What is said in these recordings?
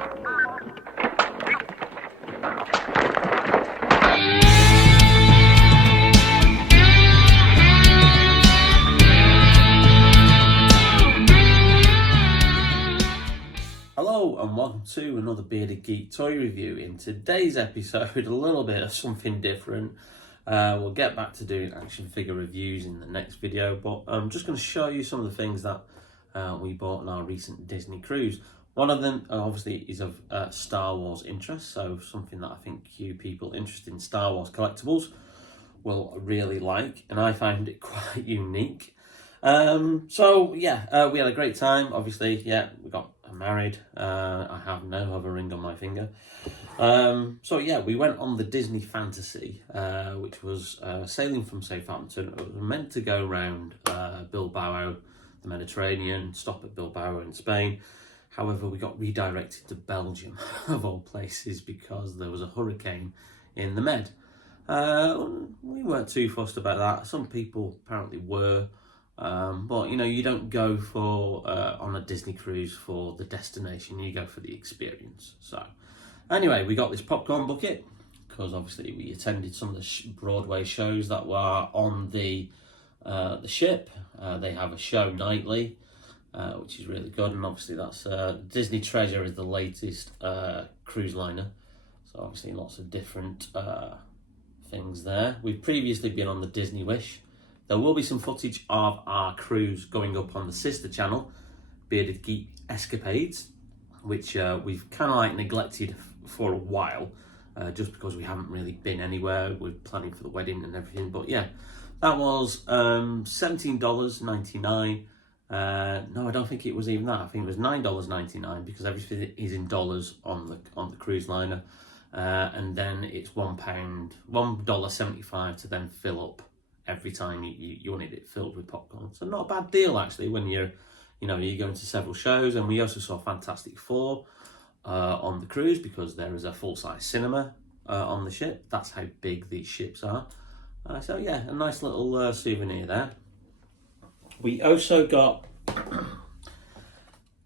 Hello and welcome to another Bearded Geek toy review. In today's episode, a little bit of something different. We'll get back to doing action figure reviews in the next video, but I'm just going to show you some of the things that we bought on our recent Disney cruise. One of them obviously is of Star Wars interest, so something that I think you people interested in Star Wars collectibles will really like, and I found it quite unique. So yeah, we had a great time. Obviously, yeah, we got married. I have no other ring on my finger. So yeah, we went on the Disney Fantasy, which was sailing from Southampton. It was meant to go around Bilbao, the Mediterranean, stop at Bilbao in Spain. However, we got redirected to Belgium, of all places, because there was a hurricane in the Med. We weren't too fussed about that. Some people apparently were. But you know, you don't go for on a Disney cruise for the destination, you go for the experience. So anyway, we got this popcorn bucket because obviously we attended some of the Broadway shows that were on the ship. They have a show nightly, which is really good, and obviously that's Disney Treasure is the latest cruise liner, so obviously lots of different things there. We've previously been on the Disney Wish. There will be some footage of our cruise going up on the sister channel, Bearded Geek Escapades, which we've kind of like neglected for a while, just because we haven't really been anywhere. We're planning for the wedding and everything. But yeah, that was $17.99. No, I don't think it was even that. I think it was $9.99 because everything is in dollars on the cruise liner, and then it's $1.75 to then fill up every time you wanted it filled with popcorn. So not a bad deal actually when you're going to several shows. And we also saw Fantastic Four on the cruise because there is a full-size cinema on the ship. That's how big these ships are. So yeah, a nice little souvenir there. We also got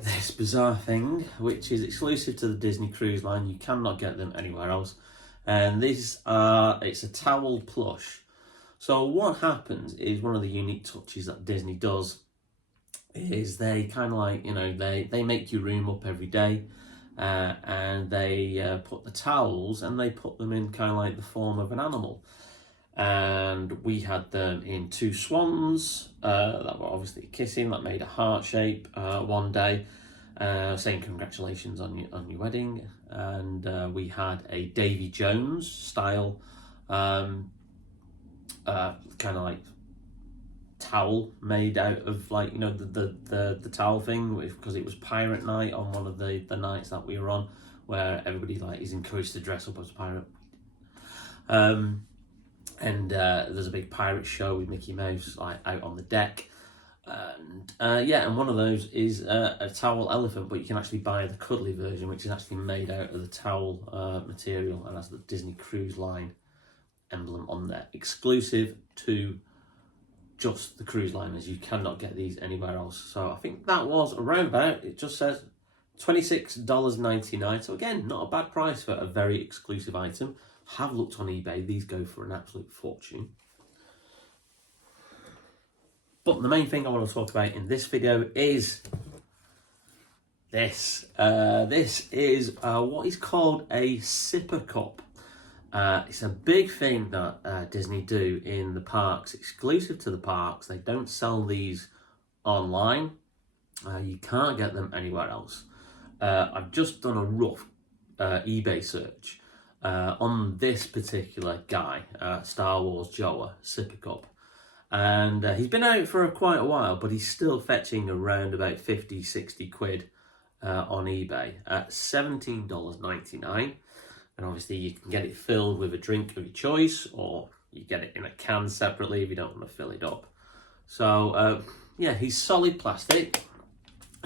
this bizarre thing which is exclusive to the Disney Cruise Line. You cannot get them anywhere else. And it's a towel plush. So what happens is, one of the unique touches that Disney does is they kind of like, they make your room up every day, and they put the towels and they put them in kind of like the form of an animal. And we had them in two swans that were obviously kissing, that made a heart shape one day, saying congratulations on your wedding. And we had a Davy Jones style kind of like towel made out of like the towel thing, because it was pirate night on one of the nights that we were on, where everybody like is encouraged to dress up as a pirate. And there's a big pirate show with Mickey Mouse like out on the deck, and and one of those is a towel elephant, but you can actually buy the cuddly version, which is actually made out of the towel material and has the Disney Cruise Line emblem on there, exclusive to just the cruise liners. You cannot get these anywhere else. So I think that was around about, it just says $26.99. So again, not a bad price for a very exclusive item. Have looked on eBay, these go for an absolute fortune. But the main thing I want to talk about in this video is this. This is what is called a sipper cup. It's a big thing that Disney do in the parks, exclusive to the parks. They don't sell these online. You can't get them anywhere else. I've just done a rough eBay search on this particular guy, Star Wars Jawa sipper cup. And he's been out for quite a while, but he's still fetching around about 50-60 quid on eBay at $17.99. And obviously you can get it filled with a drink of your choice, or you get it in a can separately if you don't want to fill it up. So yeah, he's solid plastic.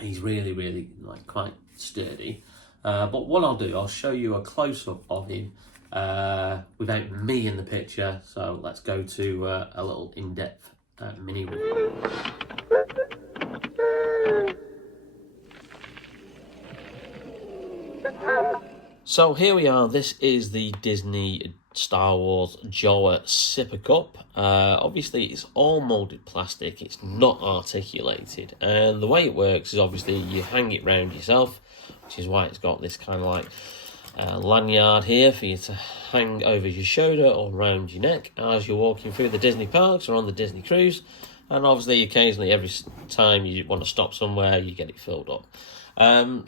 He's really, really like quite sturdy. But what I'll do, I'll show you a close-up of him without me in the picture. So let's go to a little in-depth mini review. So here we are. This is the Disney Star Wars Jawa sipper cup. Obviously, it's all moulded plastic. It's not articulated. And the way it works is obviously you hang it round yourself, which is why it's got this kind of like lanyard here for you to hang over your shoulder or round your neck as you're walking through the Disney parks or on the Disney cruise. And obviously, occasionally, every time you want to stop somewhere, you get it filled up.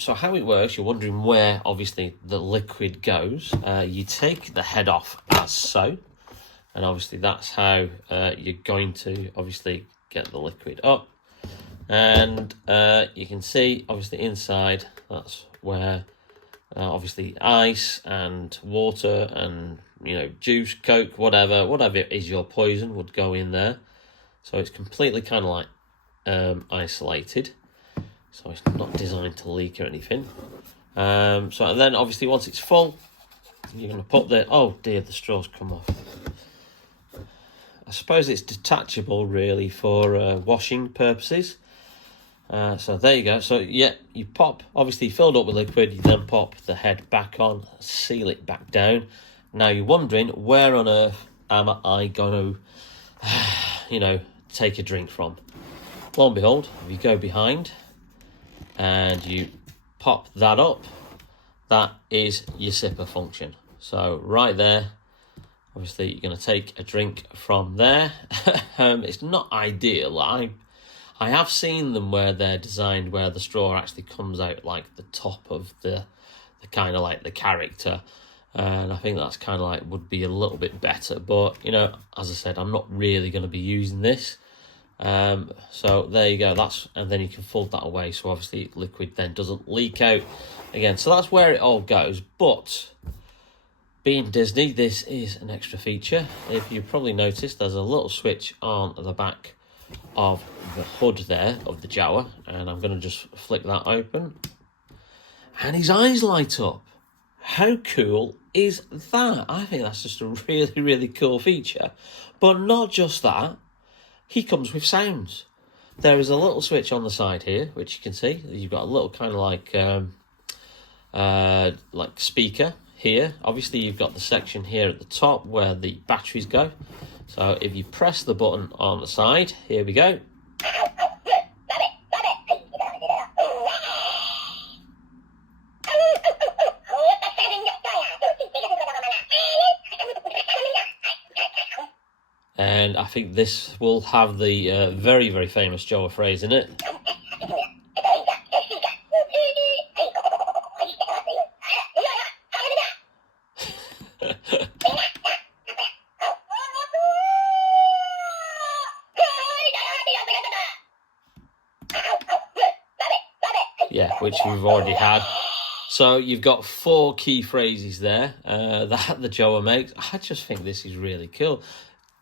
So how it works, you're wondering where, obviously, the liquid goes. You take the head off as so, and obviously that's how you're going to, obviously, get the liquid up. And you can see, obviously, inside, that's where, obviously, ice and water and, you know, juice, Coke, whatever is your poison would go in there. So it's completely kind of like isolated. So it's not designed to leak or anything. So and then obviously once it's full, you're going to put the... Oh dear, the straw's come off. I suppose it's detachable really for washing purposes. So there you go. So yeah, you pop, obviously filled up with liquid, you then pop the head back on, seal it back down. Now you're wondering, where on earth am I going to, you know, take a drink from? Lo and behold, if you go behind and you pop that up, that is your sipper function. So right there, obviously you're going to take a drink from there. It's not ideal. I have seen them where they're designed where the straw actually comes out like the top of the kind of like the character, and I think that's kind of like would be a little bit better. But you know, as I said, I'm not really going to be using this. So there you go, and then you can fold that away, so obviously liquid then doesn't leak out again. So that's where it all goes. But being Disney, this is an extra feature. If you probably noticed, there's a little switch on the back of the hood there of the Jawa, and I'm going to just flick that open, and his eyes light up. How cool is that? I think that's just a really, really cool feature. But not just that, he comes with sounds. There is a little switch on the side here, which you can see. You've got a little kind of like speaker here. Obviously, you've got the section here at the top where the batteries go. So if you press the button on the side, here we go. And I think this will have the very, very famous Jawa phrase in it. Yeah, which we've already had. So you've got 4 key phrases there that the Jawa makes. I just think this is really cool.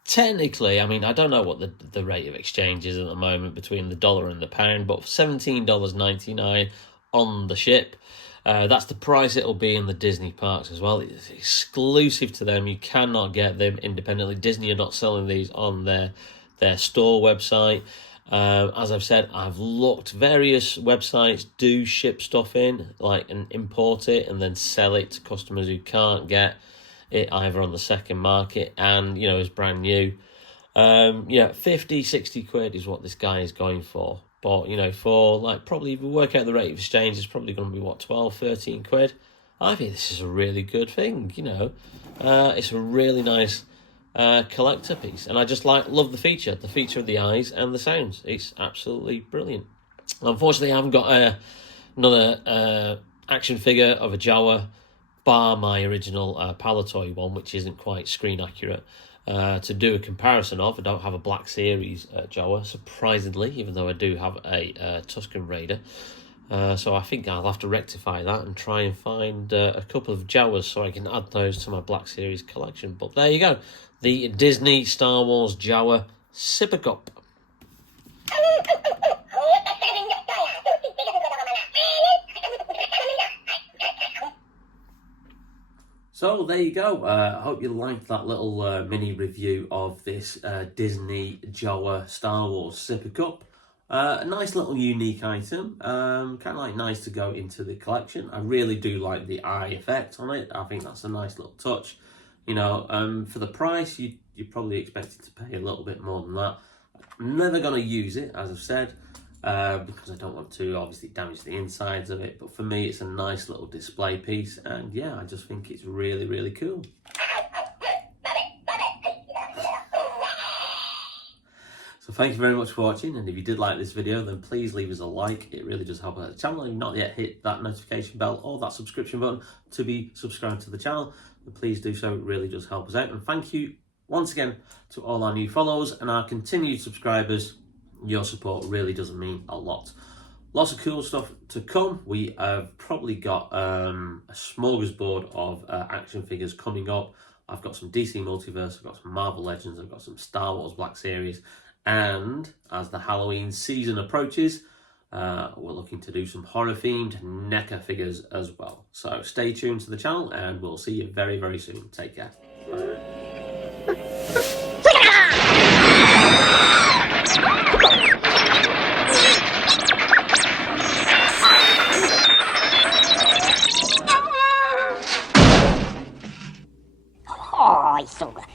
Technically, I mean, I don't know what the rate of exchange is at the moment between the dollar and the pound, but $17.99 on the ship. That's the price it'll be in the Disney parks as well. It's exclusive to them. You cannot get them independently. Disney are not selling these on their store website. As I've said, I've looked. Various websites do ship stuff in, like, and import it and then sell it to customers who can't get it either on the second market and, you know, it's brand new. Yeah, 50, 60 quid is what this guy is going for. But, you know, for, like, probably if you work out the rate of exchange, it's probably going to be, what, 12, 13 quid? I think this is a really good thing, you know. It's a really nice collector piece. And I just love the feature of the eyes and the sounds. It's absolutely brilliant. Unfortunately, I haven't got another action figure of a Jawa, bar my original Palatoy one, which isn't quite screen accurate, to do a comparison of. I don't have a Black Series Jawa, surprisingly, even though I do have a Tusken Raider. So I think I'll have to rectify that and try and find a couple of Jawas so I can add those to my Black Series collection. But there you go, the Disney Star Wars Jawa Sipper Cup. So there you go. I hope you liked that little mini review of this Disney Jawa Star Wars Sipper Cup. A nice little unique item, kind of like nice to go into the collection. I really do like the eye effect on it. I think that's a nice little touch. You know, for the price, you're probably expected to pay a little bit more than that. I'm never going to use it, as I've said, because I don't want to obviously damage the insides of it. But for me, it's a nice little display piece, and yeah, I just think it's really, really cool. So thank you very much for watching, and if you did like this video, then please leave us a like. It really does help out the channel. If you've not yet hit that notification bell or that subscription button to be subscribed to the channel, then please do so. It really does help us out. And thank you once again to all our new followers and our continued subscribers. Your support really does mean a lot. Lots of cool stuff to come. We have probably got a smorgasbord of action figures coming up. I've got some DC Multiverse, I've got some Marvel Legends, I've got some Star Wars Black Series, and as the Halloween season approaches, we're looking to do some horror-themed NECA figures as well. So stay tuned to the channel, and we'll see you very, very soon. Take care. Bye. Oh, I saw that.